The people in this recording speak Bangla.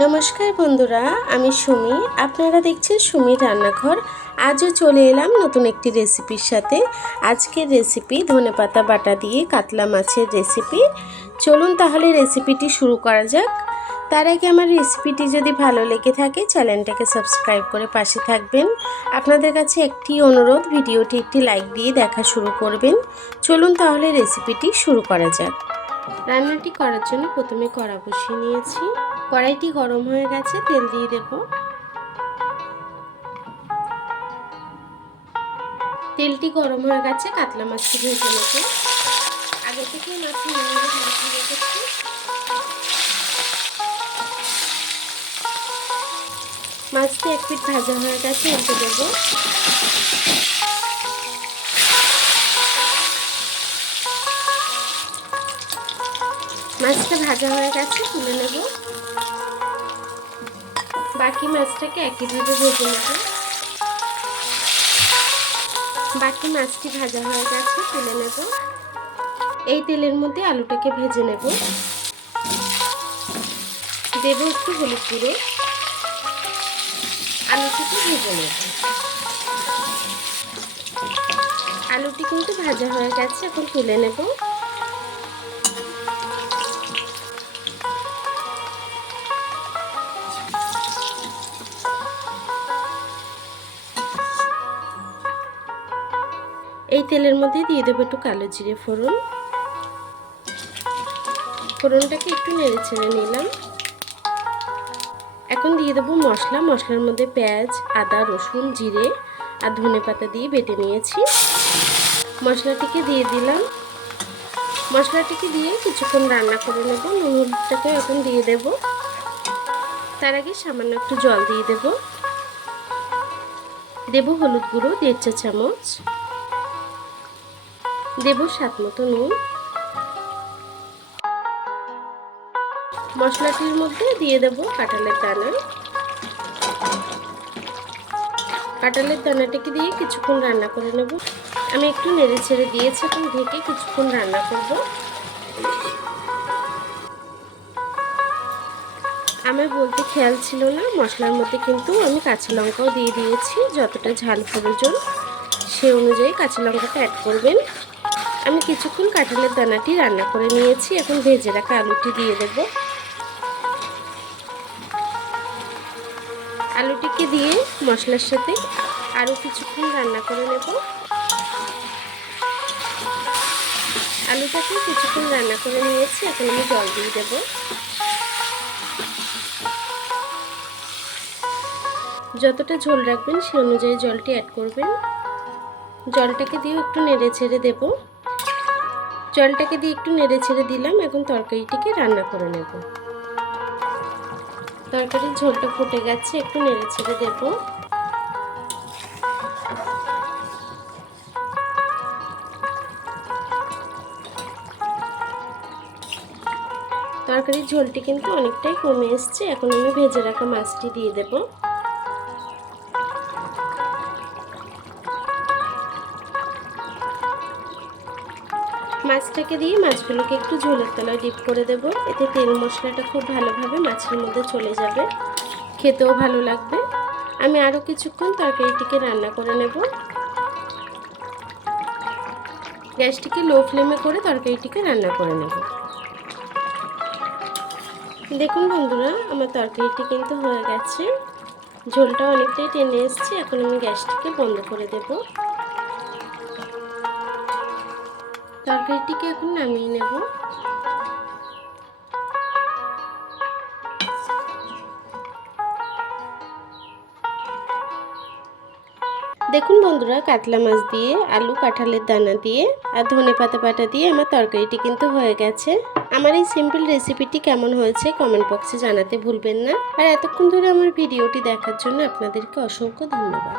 নমস্কার বন্ধুরা, আমি সুমি। আপনারা দেখছেন সুমির রান্নাঘর। আজও চলে এলাম নতুন একটি রেসিপির সাথে। আজকের রেসিপি ধনেপাতা বাটা দিয়ে কাতলা মাছের রেসিপি। চলুন তাহলে রেসিপিটি শুরু করা যাক। তার আগে আমার রেসিপিটি যদি ভালো লেগে থাকে চ্যানেলটাকে সাবস্ক্রাইব করে পাশে থাকবেন। আপনাদের কাছে একটি অনুরোধ, ভিডিওটি একটি লাইক দিয়ে দেখা শুরু করবেন। চলুন তাহলে রেসিপিটি শুরু করা যাক। রান্নাটি করার জন্য প্রথমে কড়া বসিয়ে নিয়েছি। কড়াইটি গরম হয়ে গেছে, তেল দিয়ে দেব। তেলটি গরম হয়ে গেছে, কাতলা মাছটি ভেজে নেব। আগে থেকে মাছটি নুন রেখেছি। মাছটি এক পিঠ ভাজা হয়ে গেছে, উল্টে দেব। মাছটা ভাজা হয়ে গেছে, তুলে নেব। বাকি মাছটাকে একইভাবে ভেজে নেব। বাকি মাছটি ভাজা হয়ে গেছে, তুলে নেব। এই তেলের মধ্যে আলুটাকে ভেজে নেব। দেব একটু হলুদ গুঁড়ো। আলুটিকে ভেজে নেব। আলুটি কিন্তু ভাজা হয়ে গেছে, এখন তুলে নেব। এই তেলের মধ্যে দিয়ে দেবো একটু কালো জিরে ফোড়ন। ফোড়নটাকে একটু নেড়ে ছেড়ে নিলাম। এখন দিয়ে দেবো মশলা। মশলার মধ্যে পেঁয়াজ, আদা, রসুন, জিরে আর ধনেপাতা দিয়ে বেটে নিয়েছি। মশলাটিকে দিয়ে দিলাম। মশলাটিকে দিয়ে কিছুক্ষণ রান্না করে নেব। নুন হলুদটাকে এখন দিয়ে দেব। তার আগে সামান্য একটু জল দিয়ে দেব। দেব হলুদ গুঁড়ো 1.5 চা চামচ। দেব স্বাদ মতো নুন। মশলাটির মধ্যে দিয়ে দেব কাঁঠালের দানা। কাঁঠালের দানাটাকে দিয়ে কিছুক্ষণ রান্না করে নেব। আমি একটু নেড়ে ছেড়ে দিয়েছি, এখন ঢেকে কিছুক্ষণ রান্না করব। আমার বলতে খেয়াল ছিল না, মশলার মধ্যে কিন্তু আমি কাঁচা লঙ্কাও দিয়ে দিয়েছি। যতটা ঝাল প্রয়োজন সে অনুযায়ী কাঁচা লঙ্কাটা অ্যাড করবেন। আমি কিছুক্ষণ কাঁঠালের দানাটি রান্না করে নিয়েছি। এখন ভেজে রাখা আলুটি দিয়ে দেব। আলুটিকে দিয়ে মশলার সাথে আরও কিছুক্ষণ রান্না করে নেব। আলুটাকে কিছুক্ষণ রান্না করে নিয়েছি, এখন আমি জল দিয়ে দেব। যতটা ঝোল রাখবেন সে অনুযায়ী জলটি অ্যাড করবেন। জলটাকে দিয়ে একটু নেড়ে ছেড়ে দেব। জলটাকে দিয়ে একটু নেড়ে ছেড়ে দিলাম। এখন তরকারিটিকে রান্না করে নেব। তরকারির ঝোলটা ফুটে গেছে, একটু নেড়ে ছেড়ে দেব। তরকারির ঝোলটি কিন্তু অনেকটাই কমে এসছে। এখন আমি ভেজে রাখা মাছটি দিয়ে দেব। মাছটাকে দিয়ে মাছগুলোকে একটু ঝোলের তলায় ডিপ করে দেব। এতে তেল মশলাটা খুব ভালোভাবে মাছের মধ্যে চলে যাবে, খেতেও ভালো লাগবে। আমি আরও কিছুক্ষণ তরকারিটিকে রান্না করে নেব। গ্যাসটিকে লো ফ্লেমে করে তরকারিটিকে রান্না করে নেব। দেখুন বন্ধুরা, আমার তরকারিটি কিন্তু হয়ে গেছে। ঝোলটা অনেকটাই টেনে এসছে। এখন আমি গ্যাসটিকে বন্ধ করে দেব। তরকারিটিকে এখন নামিয়ে নেব। দেখুন বন্ধুরা, কাতলা মাছ দিয়ে আলু, কাঁঠালের দানা দিয়ে আর ধনেপাতা বাটা দিয়ে আমার তরকারিটি কিন্তু হয়ে গেছে। আমার এই সিম্পল রেসিপিটি কেমন হয়েছে কমেন্ট বক্সে জানাতে ভুলবেন না। আর এতক্ষণ ধরে আমার ভিডিওটি দেখার জন্য আপনাদেরকে অসংখ্য ধন্যবাদ।